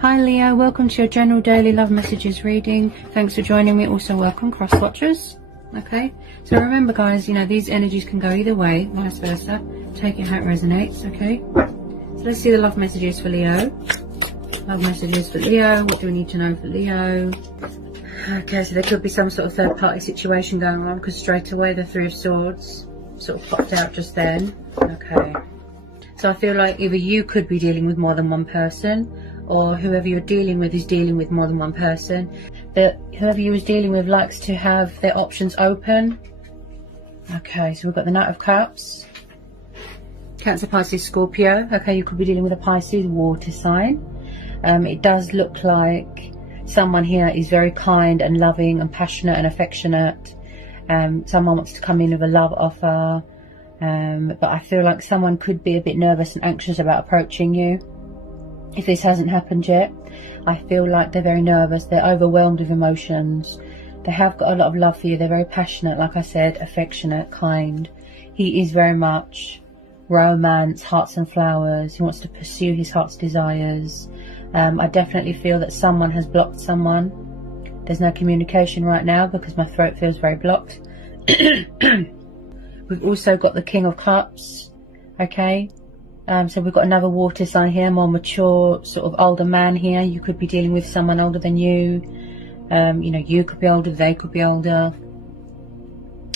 Hi Leo, welcome to your general daily love messages reading. Thanks for joining me. Also welcome cross watchers. Okay, so remember guys, you know, these energies can go either way, vice versa. Take it how it resonates. Okay, so let's see the love messages for Leo. Love messages for Leo. What do we need to know for Leo? Okay, so there could be some sort of third party situation going on, because straight away the Three of Swords sort of popped out just then. Okay, so I feel like either you could be dealing with more than one person, or whoever you're dealing with is dealing with more than one person. That whoever you was dealing with likes to have their options open. Okay, so we've got the Knight of Cups. Cancer, Pisces, Scorpio. Okay, you could be dealing with a Pisces water sign. It does look like someone here is very kind and loving and passionate and affectionate. Someone wants to come in with a love offer. But I feel like someone could be a bit nervous and anxious about approaching you. If this hasn't happened yet, I feel like they're very nervous. They're overwhelmed with emotions. They have got a lot of love for you. They're very passionate, like I said, affectionate, kind. He is very much romance, hearts and flowers. He wants to pursue his heart's desires. I definitely feel that someone has blocked someone. There's no communication right now because my throat feels very blocked. We've also got the King of Cups. Okay. So we've got another water sign here, more mature, sort of older man here. You could be dealing with someone older than you. You know, you could be older, they could be older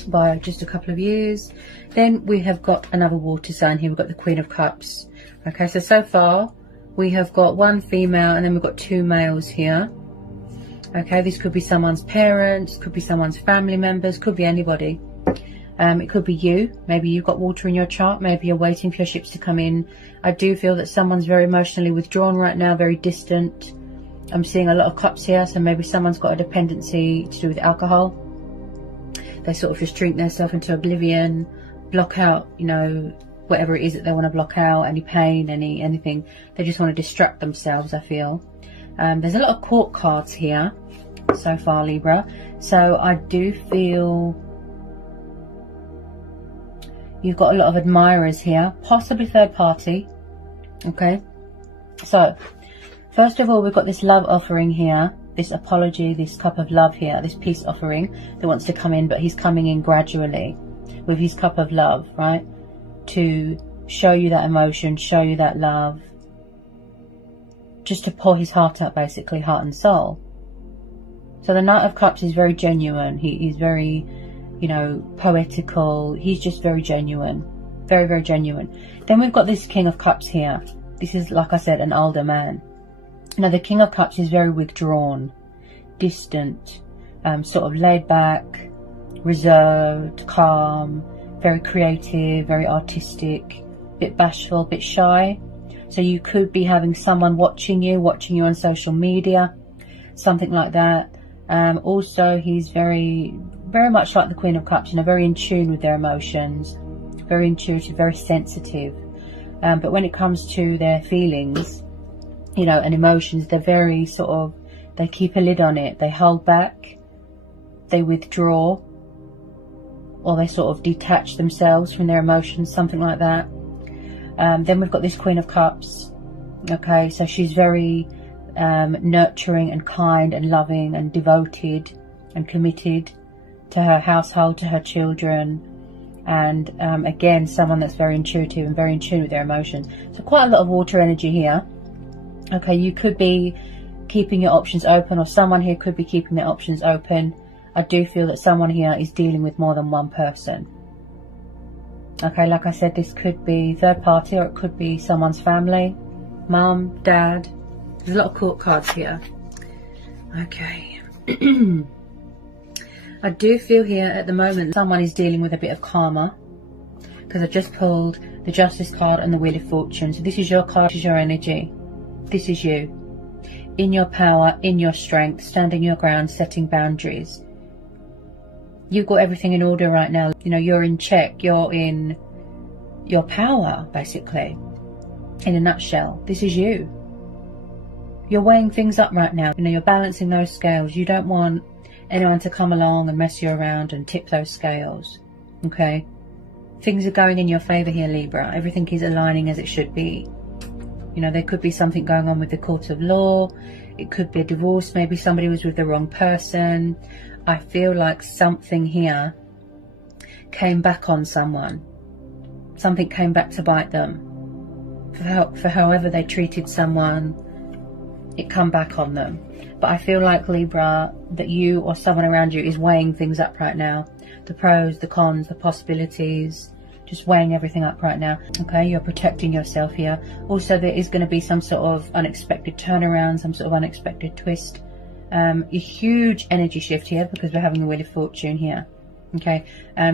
by just a couple of years. Then we have got another water sign here. We've got the Queen of Cups. Okay, so far we have got one female and then we've got two males here. Okay, this could be someone's parents, could be someone's family members, could be anybody. It could be you. Maybe you've got water in your chart. Maybe you're waiting for your ships to come in. I do feel that someone's very emotionally withdrawn right now, very distant. I'm seeing a lot of cups here, so maybe someone's got a dependency to do with alcohol. They sort of just drink themselves into oblivion, block out, you know, whatever it is that they want to block out, any pain, anything. They just want to distract themselves, I feel. There's a lot of court cards here so far, Libra. So I do feel you've got a lot of admirers here, possibly third party. Okay, so first of all, we've got this love offering here, this apology, this cup of love here, this peace offering that wants to come in, but he's coming in gradually with his cup of love, right? To show you that emotion, show you that love, just to pour his heart out, basically, heart and soul. So the Knight of Cups is very genuine. He's very, you know, poetical. He's just very genuine, very, very genuine. Then we've got this King of Cups here. This is, like I said, an older man. Now the King of Cups is very withdrawn, distant, sort of laid back, reserved, calm, very creative, very artistic, bit bashful, bit shy. So you could be having someone watching you on social media, something like that. Also, he's very much like the Queen of Cups, you know, very in tune with their emotions, very intuitive, very sensitive. But when it comes to their feelings, you know, and emotions, they're very sort of, they keep a lid on it. They hold back, they withdraw, or they sort of detach themselves from their emotions, something like that. Then we've got this Queen of Cups. Okay, so she's very nurturing and kind and loving and devoted and committed to her household, to her children, and again, someone that's very intuitive and very in tune with their emotions. So quite a lot of water energy here. Okay, you could be keeping your options open, or someone here could be keeping their options open. I do feel that someone here is dealing with more than one person. Okay, like I said, this could be third party, or it could be someone's family, mum, dad. There's a lot of court cards here. Okay. I do feel here at the moment someone is dealing with a bit of karma, because I just pulled the Justice card and the Wheel of Fortune. So this is your card, this is your energy. This is you. In your power, in your strength, standing your ground, setting boundaries. You've got everything in order right now. You know, you're in check. You're in your power, basically. In a nutshell, this is you. You're weighing things up right now. You know, you're balancing those scales. You don't want anyone to come along and mess you around and tip those scales. Okay? Things are going in your favor here, Libra. Everything is aligning as it should be. You know, there could be something going on with the court of law. It could be a divorce. Maybe somebody was with the wrong person. I feel like something here came back on someone. Something came back to bite them. For however they treated someone, it come back on them. But I feel like, Libra, that you or someone around you is weighing things up right now. The pros, the cons, the possibilities, just weighing everything up right now. Okay, you're protecting yourself here. Also, there is going to be some sort of unexpected turnaround, some sort of unexpected twist. A huge energy shift here, because we're having the Wheel of Fortune here. Okay,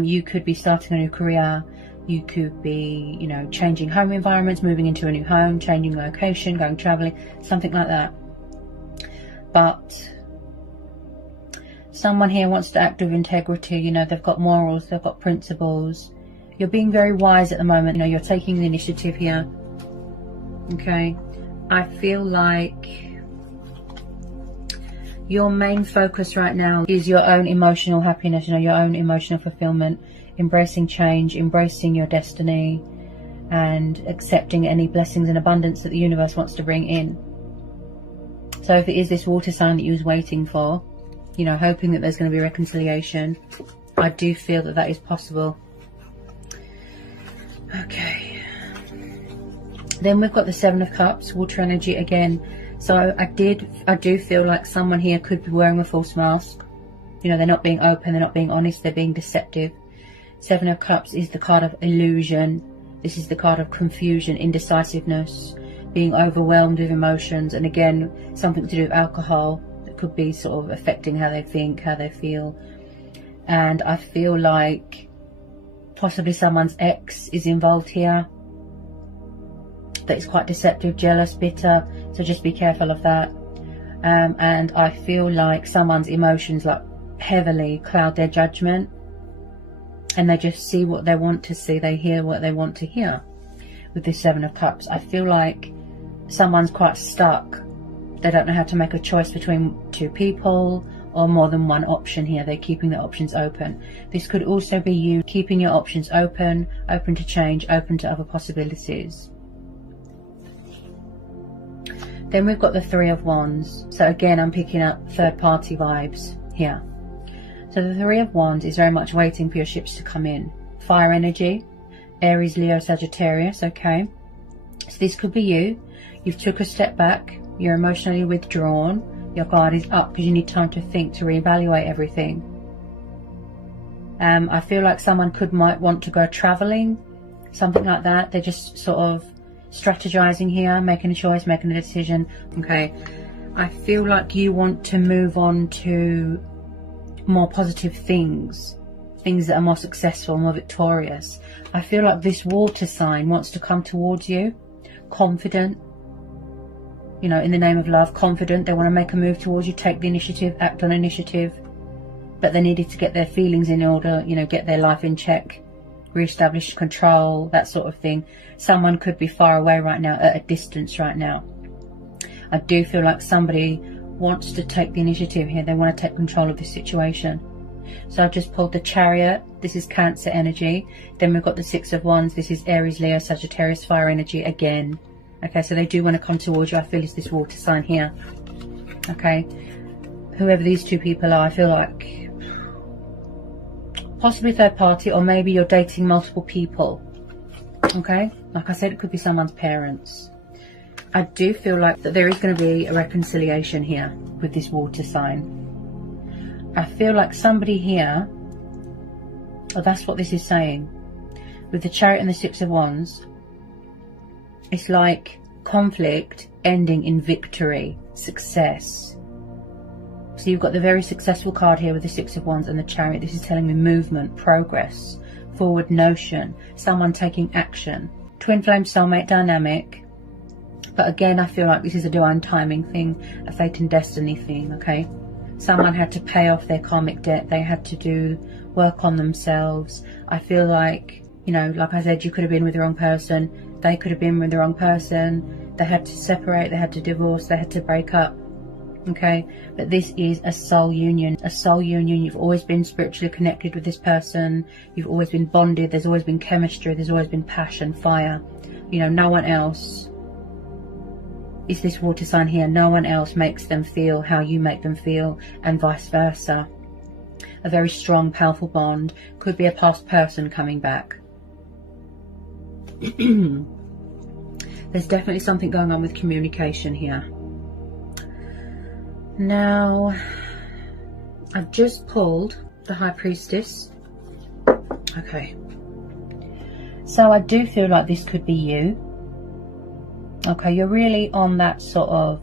you could be starting a new career. You could be, you know, changing home environments, moving into a new home, changing location, going traveling, something like that. But someone here wants to act with integrity. You know, they've got morals, they've got principles. You're being very wise at the moment. You know, you're taking the initiative here. Okay, I feel like your main focus right now is your own emotional happiness, you know, your own emotional fulfillment, embracing change, embracing your destiny, and accepting any blessings and abundance that the universe wants to bring in. So if it is this water sign that you was waiting for, you know, hoping that there's going to be reconciliation, I do feel that that is possible. Okay. Then we've got the Seven of Cups, water energy again. So I do feel like someone here could be wearing a false mask. You know, they're not being open, they're not being honest, they're being deceptive. Seven of Cups is the card of illusion. This is the card of confusion, indecisiveness, being overwhelmed with emotions, and again, something to do with alcohol that could be sort of affecting how they think, how they feel. And I feel like possibly someone's ex is involved here. That is quite deceptive, jealous, bitter, so just be careful of that. And I feel like someone's emotions like heavily cloud their judgment, and they just see what they want to see, they hear what they want to hear. With this Seven of Cups, I feel like someone's quite stuck. They don't know how to make a choice between two people or more than one option here. They're keeping the options open. This could also be you keeping your options open, open to change, open to other possibilities. Then we've got the Three of Wands. So again, I'm picking up third party vibes here. So the Three of Wands is very much waiting for your ships to come in. Fire energy, Aries, Leo, Sagittarius, okay. So this could be you. You've took a step back, you're emotionally withdrawn, your guard is up because you need time to think, to reevaluate everything. I feel like someone might want to go traveling, something like that. They're just sort of strategizing here, making a choice, making a decision. Okay, I feel like you want to move on to more positive things, things that are more successful, more victorious. I feel like this water sign wants to come towards you, confident, you know, in the name of love, confident. They want to make a move towards you, take the initiative, act on initiative, but they needed to get their feelings in order, you know, get their life in check, re-establish control, that sort of thing. Someone could be far away right now, at a distance right now. I do feel like somebody wants to take the initiative here. They want to take control of this situation. So I've just pulled the Chariot. This is Cancer energy. Then we've got the Six of Wands. This is Aries, Leo, Sagittarius, fire energy again. Okay, so they do want to come towards you. I feel it's this water sign here. Okay, whoever these two people are, I feel like possibly third party, or maybe you're dating multiple people. Okay, like I said, it could be someone's parents. I do feel like that there is going to be a reconciliation here with this water sign. I feel like somebody here, oh, that's what this is saying. With the Chariot and the Six of Wands, it's like conflict ending in victory, success. So you've got the very successful card here with the Six of Wands and the Chariot. This is telling me movement, progress, forward motion, someone taking action. Twin flame soulmate dynamic. But again, I feel like this is a divine timing thing, a fate and destiny thing, okay? Someone had to pay off their karmic debt. They had to do work on themselves. I feel like, you know, like I said, you could have been with the wrong person. They could have been with the wrong person. They had to separate. They had to divorce. They had to break up, okay? But this is a soul union. A soul union. You've always been spiritually connected with this person. You've always been bonded. There's always been chemistry. There's always been passion, fire. You know, no one else is this water sign here. No one else makes them feel how you make them feel, and vice versa. A very strong, powerful bond. Could be a past person coming back. There's definitely something going on with communication here. Now, I've just pulled the High Priestess. Okay. So I do feel like this could be you. Okay, you're really on that sort of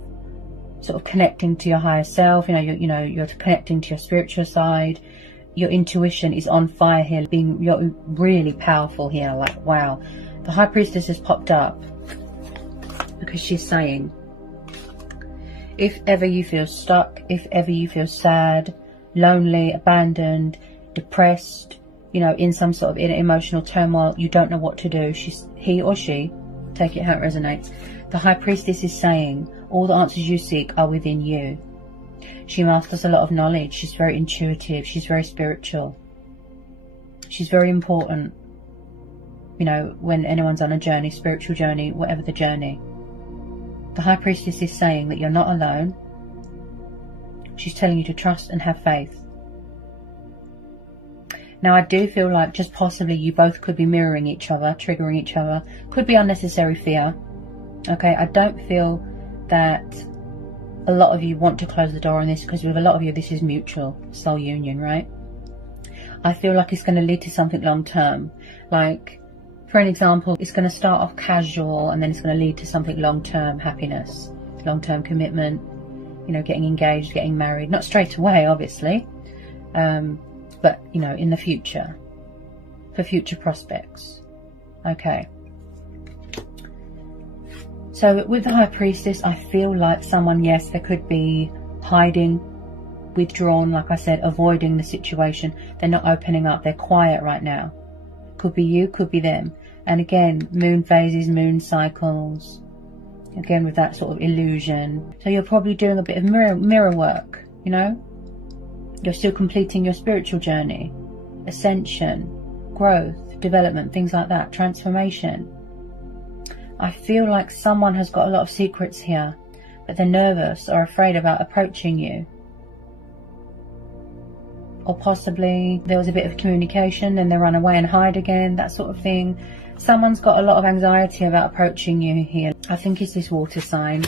connecting to your higher self. You're connecting to your spiritual side. Your intuition is on fire here. You're really powerful here. Like, wow. The High Priestess has popped up because she's saying, if ever you feel stuck, if ever you feel sad, lonely, abandoned, depressed, in some sort of emotional turmoil, you don't know what to do. He or she, take it how it resonates. The High Priestess is saying, all the answers you seek are within you. She masters a lot of knowledge. She's very intuitive. She's very spiritual. She's very important. When anyone's on a journey, spiritual journey, whatever the journey. The High Priestess is saying that you're not alone. She's telling you to trust and have faith. Now, I do feel like just possibly you both could be mirroring each other, triggering each other. Could be unnecessary fear. Okay, I don't feel that a lot of you want to close the door on this, because with a lot of you, this is mutual, soul union, right? I feel like it's going to lead to something long term. Like, for an example, it's going to start off casual and then it's going to lead to something long term, happiness, long term commitment, getting engaged, getting married. Not straight away, obviously. But, in the future, for future prospects. Okay. So with the High Priestess, I feel like someone, yes, there could be hiding, withdrawn, like I said, avoiding the situation. They're not opening up. They're quiet right now. Could be you, could be them. And again, moon phases, moon cycles. Again, with that sort of illusion. So you're probably doing a bit of mirror work, You're still completing your spiritual journey, ascension, growth, development, things like that, transformation. I feel like someone has got a lot of secrets here, but they're nervous or afraid about approaching you. Or possibly there was a bit of communication, then they run away and hide again, that sort of thing. Someone's got a lot of anxiety about approaching you here. I think it's this water sign.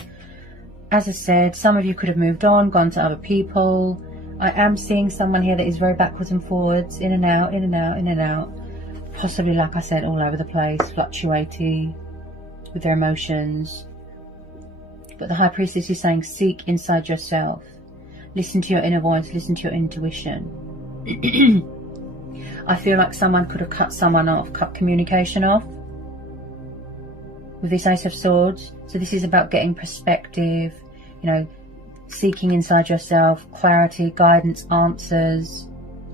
As I said, some of you could have moved on, gone to other people. I am seeing someone here that is very backwards and forwards, in and out, in and out, in and out. Possibly, like I said, all over the place, fluctuating with their emotions. But the High Priestess is saying, seek inside yourself. Listen to your inner voice, listen to your intuition. I feel like someone could have cut someone off, cut communication off. With this Ace of Swords. So this is about getting perspective, seeking inside yourself, clarity, guidance, answers.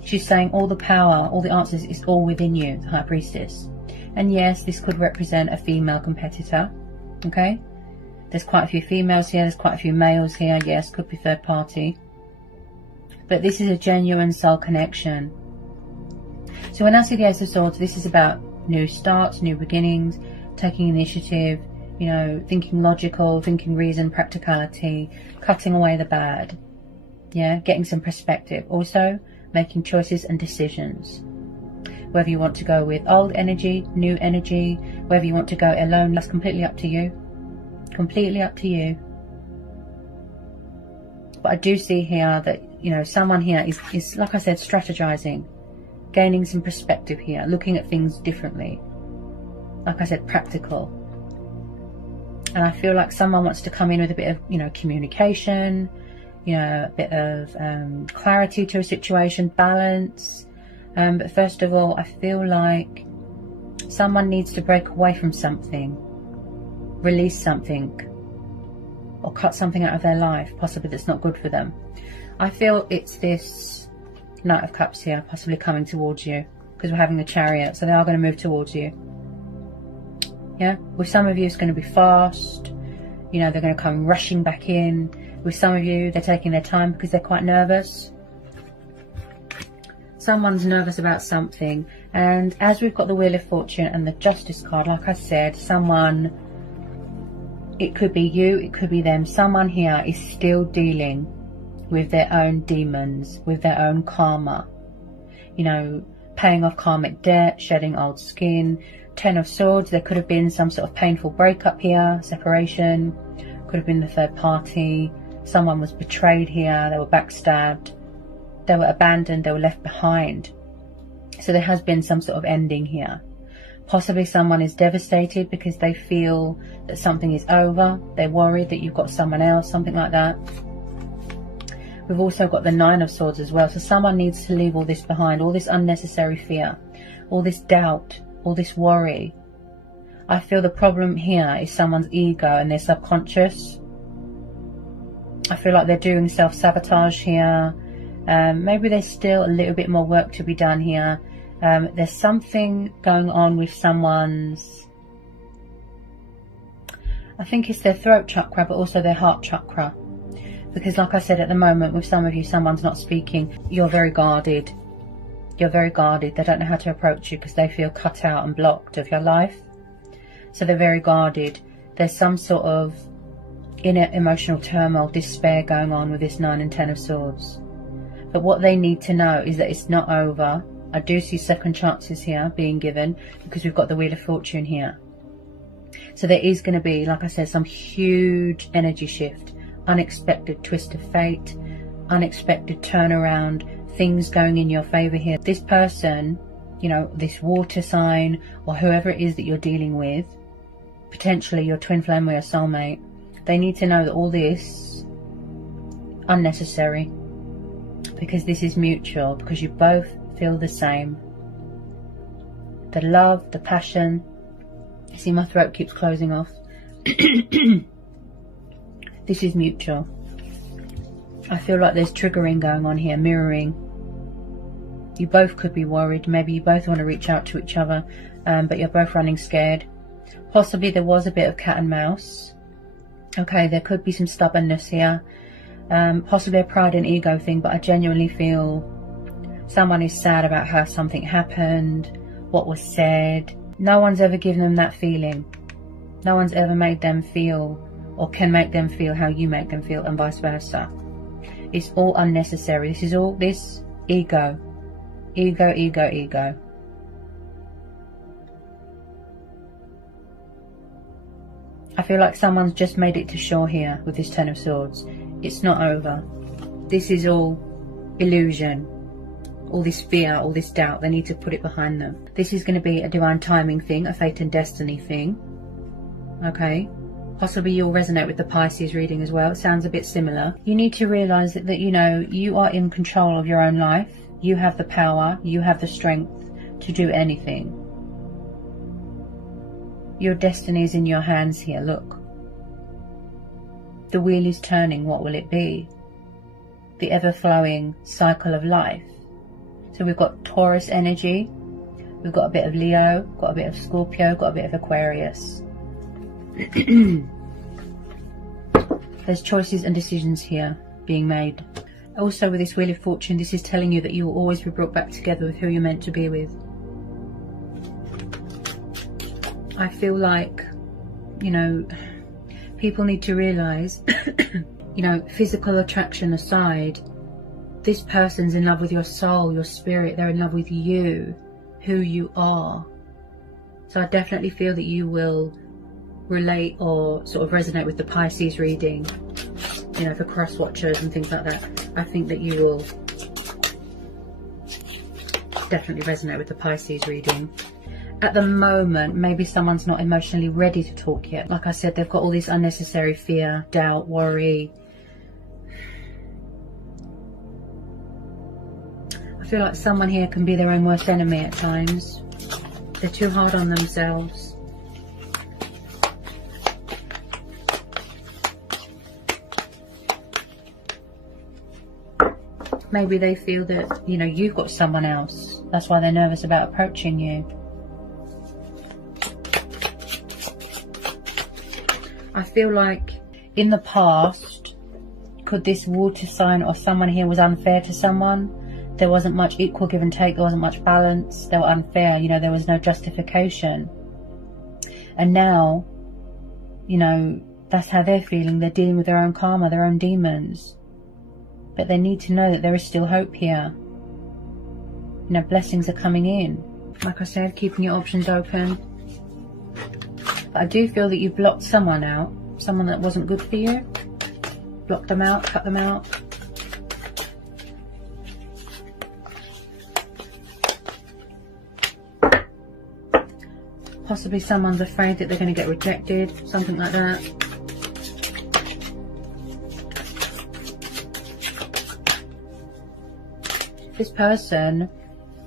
She's saying all the power, all the answers is all within you, the High Priestess. And yes, this could represent a female competitor. Okay? There's quite a few females here, there's quite a few males here. Yes, could be third party. But this is a genuine soul connection. So when I see the Ace of Swords, this is about new starts, new beginnings, taking initiative, thinking logical, thinking reason, practicality, cutting away the bad. Yeah, getting some perspective. Also, making choices and decisions. Whether you want to go with old energy, new energy, whether you want to go alone, that's completely up to you. Completely up to you. But I do see here that, someone here is, like I said, strategizing, gaining some perspective here, looking at things differently. Like I said, practical. And I feel like someone wants to come in with a bit of, communication, a bit of clarity to a situation, balance. But first of all, I feel like someone needs to break away from something, release something, or cut something out of their life, possibly that's not good for them. I feel it's this Knight of Cups here, possibly coming towards you, because we're having the Chariot, so they are going to move towards you. Yeah, with some of you it's going to be fast, they're going to come rushing back in. With some of you, they're taking their time because they're quite nervous. Someone's nervous about something. And as we've got the Wheel of Fortune and the Justice card, like I said, someone It could be you, it could be them. Someone here is still dealing with their own demons, with their own karma. You know, paying off karmic debt, shedding old skin. 10 of Swords, there could have been some sort of painful breakup here, separation. Could have been the third party. Someone was betrayed here, they were backstabbed. They were abandoned, they were left behind. So there has been some sort of ending here. Possibly someone is devastated because they feel that something is over. They're worried that you've got someone else, something like that. We've also got the 9 of Swords as well. So someone needs to leave all this behind, all this unnecessary fear, all this doubt, all this worry. I feel the problem here is someone's ego and their subconscious. I feel like they're doing self-sabotage here. Maybe there's still a little bit more work to be done here. There's something going on with someone's, I think it's their throat chakra, but also their heart chakra. Because like I said, at the moment with some of you, someone's not speaking. You're very guarded. You're very guarded. They don't know how to approach you because they feel cut out and blocked of your life. So they're very guarded. There's some sort of inner emotional turmoil, despair going on with this 9 and 10 of Swords. But what they need to know is that it's not over. I do see second chances here being given because we've got the Wheel of Fortune here. So there is going to be, like I said, some huge energy shift, unexpected twist of fate, unexpected turnaround, things going in your favor here. This person, you know, this water sign or whoever it is that you're dealing with, potentially your twin flame or your soulmate, they need to know that all this unnecessary, because this is mutual, because you both feel the same. The love, the passion. You see my throat keeps closing off. This is mutual. I feel like there's triggering going on here, mirroring. You both could be worried. Maybe you both want to reach out to each other, but you're both running scared. Possibly there was a bit of cat and mouse. Okay, there could be some stubbornness here. Possibly a pride and ego thing, but I genuinely feel someone is sad about how something happened, what was said. No one's ever given them that feeling. No one's ever made them feel or can make them feel how you make them feel, and vice versa. It's all unnecessary. This is all this ego. Ego, ego, ego. I feel like someone's just made it to shore here with this 10 of Swords. It's not over. This is all illusion. All this fear, all this doubt, they need to put it behind them. This is going to be a divine timing thing, a fate and destiny thing. Okay? Possibly you'll resonate with the Pisces reading as well. It sounds a bit similar. You need to realise that, you know, you are in control of your own life. You have the power, you have the strength to do anything. Your destiny is in your hands here, look. The wheel is turning, what will it be? The ever-flowing cycle of life. So we've got Taurus energy, we've got a bit of Leo, got a bit of Scorpio, got a bit of Aquarius. There's choices and decisions here being made. Also with this Wheel of Fortune, this is telling you that you will always be brought back together with who you're meant to be with. I feel like, you know, people need to realise, you know, physical attraction aside, this person's in love with your soul, your spirit. They're in love with you, who you are. So I definitely feel that you will relate or sort of resonate with the Pisces reading, you know, for cross watchers and things like that. I think that you will definitely resonate with the Pisces reading. At the moment, maybe someone's not emotionally ready to talk yet. Like I said, they've got all this unnecessary fear, doubt, worry. I feel like someone here can be their own worst enemy at times. They're too hard on themselves. Maybe they feel that, you know, you've got someone else. That's why they're nervous about approaching you. I feel like in the past, could this water sign or someone here was unfair to someone? There wasn't much equal give and take. There wasn't much balance. They were unfair. You know, there was no justification. And now, you know, That's how they're feeling. They're dealing with their own karma, their own demons. But they need to know that there is still hope here. You know, blessings are coming in. Like I said, keeping your options open. But I do feel that you blocked someone out. Someone that wasn't good for you. Blocked them out, cut them out. Possibly someone's afraid that they're going to get rejected. Something like that. This person,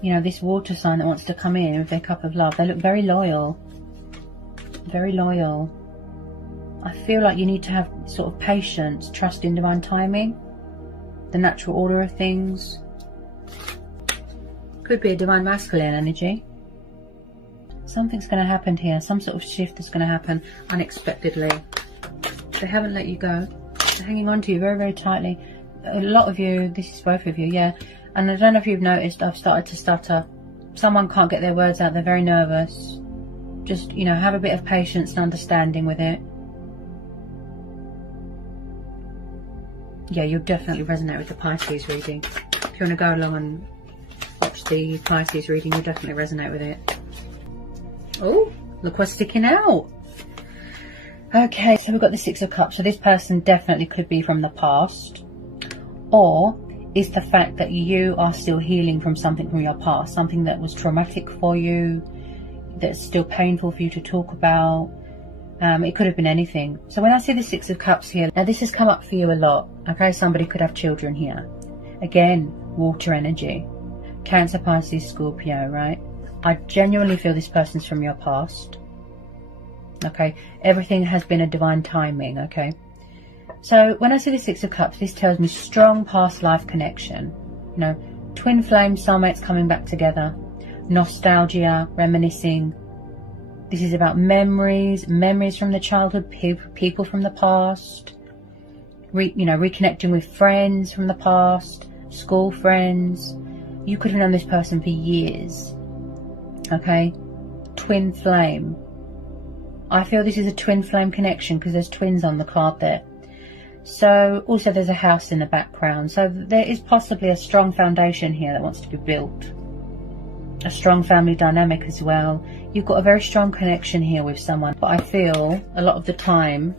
you know, this water sign that wants to come in with their cup of love, they look very loyal. Very loyal. I feel like you need to have sort of patience, trust in divine timing, the natural order of things. Could be a divine masculine energy. Something's going to happen here. Some sort of shift is going to happen unexpectedly. They haven't let you go. They're hanging on to you very, very tightly. A lot of you, this is both of you, yeah. And I don't know if you've noticed, I've started to stutter. Someone can't get their words out. They're very nervous. Just, you know, have a bit of patience and understanding with it. Yeah, you'll definitely resonate with the Pisces reading. If you want to go along and watch the Pisces reading, you'll definitely resonate with it. Oh, look what's sticking out. Okay, so we've got the Six of Cups. So this person definitely could be from the past. Or is the fact that you are still healing from something from your past. Something that was traumatic for you. That's still painful for you to talk about. It could have been anything. So when I see the Six of Cups here, now this has come up for you a lot. Okay, somebody could have children here. Again, water energy. Cancer, Pisces, Scorpio, right? I genuinely feel this person's from your past. Okay, everything has been a divine timing, okay? So when I see the Six of Cups, this tells me strong past life connection. You know, twin flame soulmates coming back together. Nostalgia, reminiscing. This is about memories from the childhood, people from the past. Reconnecting with friends from the past, school friends. You could have known this person for years. Okay, twin flame. I feel this is a twin flame connection because there's twins on the card there. So also there's a house in the background. So there is possibly a strong foundation here that wants to be built. A strong family dynamic as well. You've got a very strong connection here with someone, but I feel a lot of the time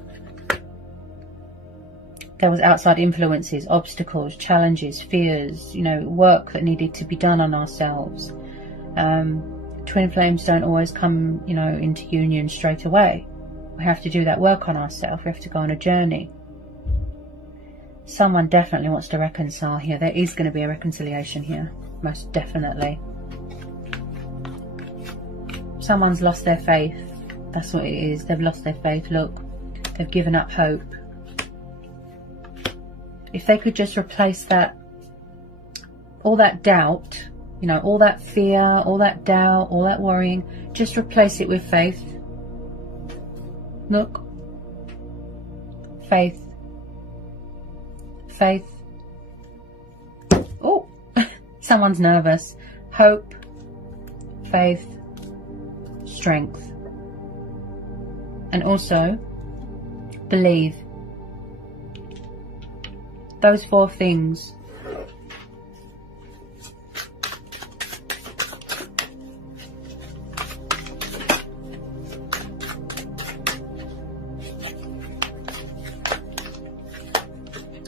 there was outside influences, obstacles, challenges, fears, you know, work that needed to be done on ourselves. Twin flames don't always come, you know, into union straight away. We have to do that work on ourselves. We have to go on a journey. Someone definitely wants to reconcile here. There is going to be a reconciliation here, most definitely. Someone's lost their faith. That's what it is. They've lost their faith. Look, they've given up hope. If they could just replace that, all that doubt, you know, all that fear, all that doubt, all that worrying, just replace it with faith. Look. Faith. Faith. Oh, someone's nervous. Hope. Faith. Strength. And also, believe. Those four things.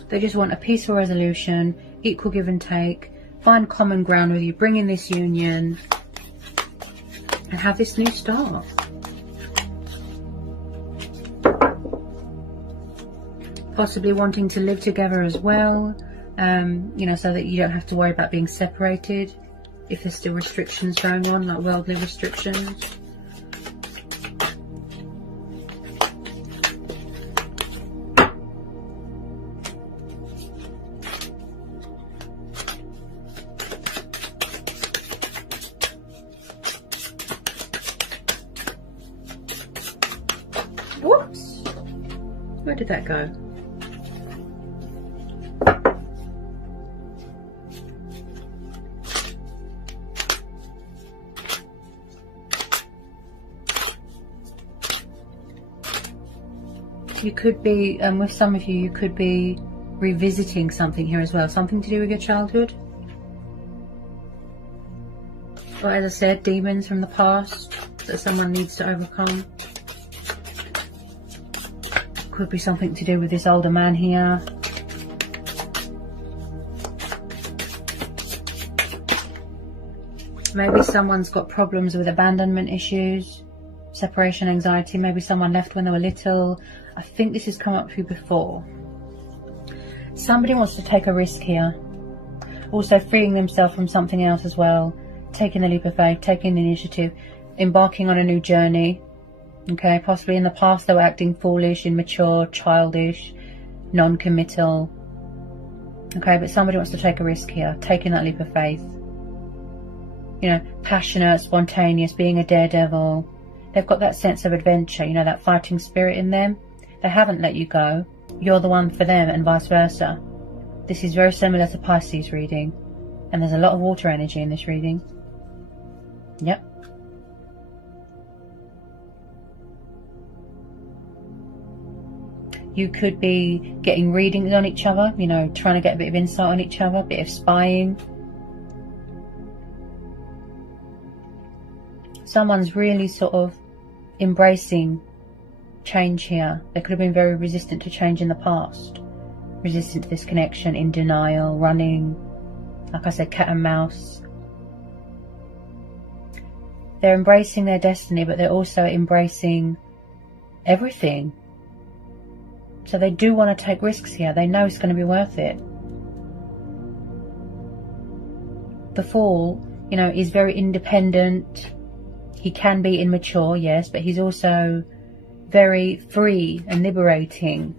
They just want a peaceful resolution, equal give and take, find common ground with you, bring in this union, and have this new start. Possibly wanting to live together as well, you know, so that you don't have to worry about being separated if there's still restrictions going on, like worldly restrictions. Whoops! Where did that go? You could be, with some of you, you could be revisiting something here as well. Something to do with your childhood. Or as I said, demons from the past that someone needs to overcome. Could be something to do with this older man here. Maybe someone's got problems with abandonment issues, separation anxiety. Maybe someone left when they were little. I think this has come up for you before. Somebody wants to take a risk here. Also freeing themselves from something else as well. Taking the leap of faith, taking the initiative, embarking on a new journey. Okay, possibly in the past they were acting foolish, immature, childish, non-committal. Okay, but somebody wants to take a risk here, taking that leap of faith. You know, passionate, spontaneous, being a daredevil. They've got that sense of adventure, you know, that fighting spirit in them. They haven't let you go. You're the one for them, and vice versa. This is very similar to Pisces reading. And there's a lot of water energy in this reading. Yep. You could be getting readings on each other, you know, trying to get a bit of insight on each other, a bit of spying. Someone's really sort of embracing change here. They could have been very resistant to change in the past. Resistant to this connection, in denial, running, like I said, cat and mouse. They're embracing their destiny, but they're also embracing everything. So they do want to take risks here. They know it's going to be worth it. The Fool, you know, is very independent. He can be immature, yes, but he's also very free and liberating.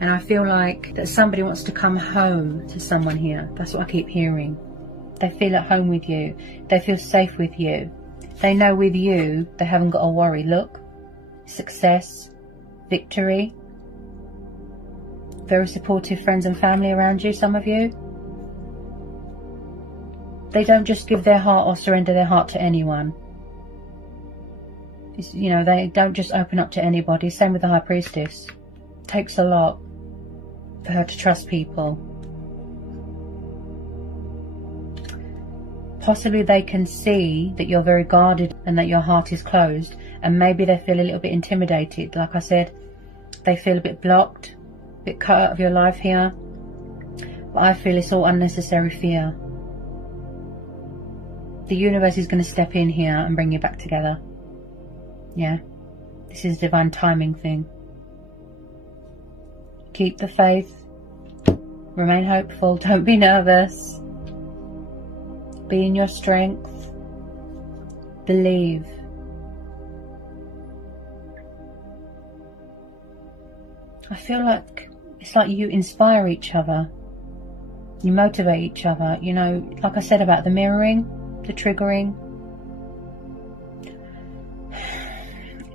And I feel like that somebody wants to come home to someone here. That's what I keep hearing. They feel at home with you. They feel safe with you. They know with you, they haven't got to worry. Look, success, victory. Very supportive friends and family around you, some of you. They don't just give their heart or surrender their heart to anyone. You know, they don't just open up to anybody. Same with the High Priestess. It takes a lot for her to trust people. Possibly they can see that you're very guarded and that your heart is closed, and maybe they feel a little bit intimidated. Like I said, they feel a bit blocked, a bit cut out of your life here. But I feel it's all unnecessary fear. The universe is going to step in here and bring you back together. Yeah, this is a divine timing thing. Keep the faith. Remain hopeful. Don't be nervous. Be in your strength. Believe. I feel like it's like you inspire each other. You motivate each other. You know, like I said about the mirroring, the triggering.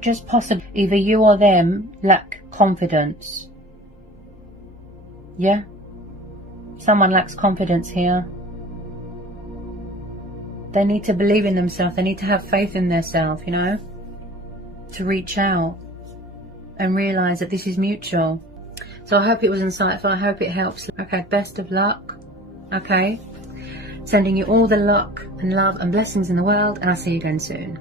Just possibly either you or them lack confidence. Yeah? Someone lacks confidence here. They need to believe in themselves. They need to have faith in themselves, you know, to reach out and realise that this is mutual. So I hope it was insightful. I hope it helps. Okay, best of luck. Okay? Sending you all the luck and love and blessings in the world, and I'll see you again soon.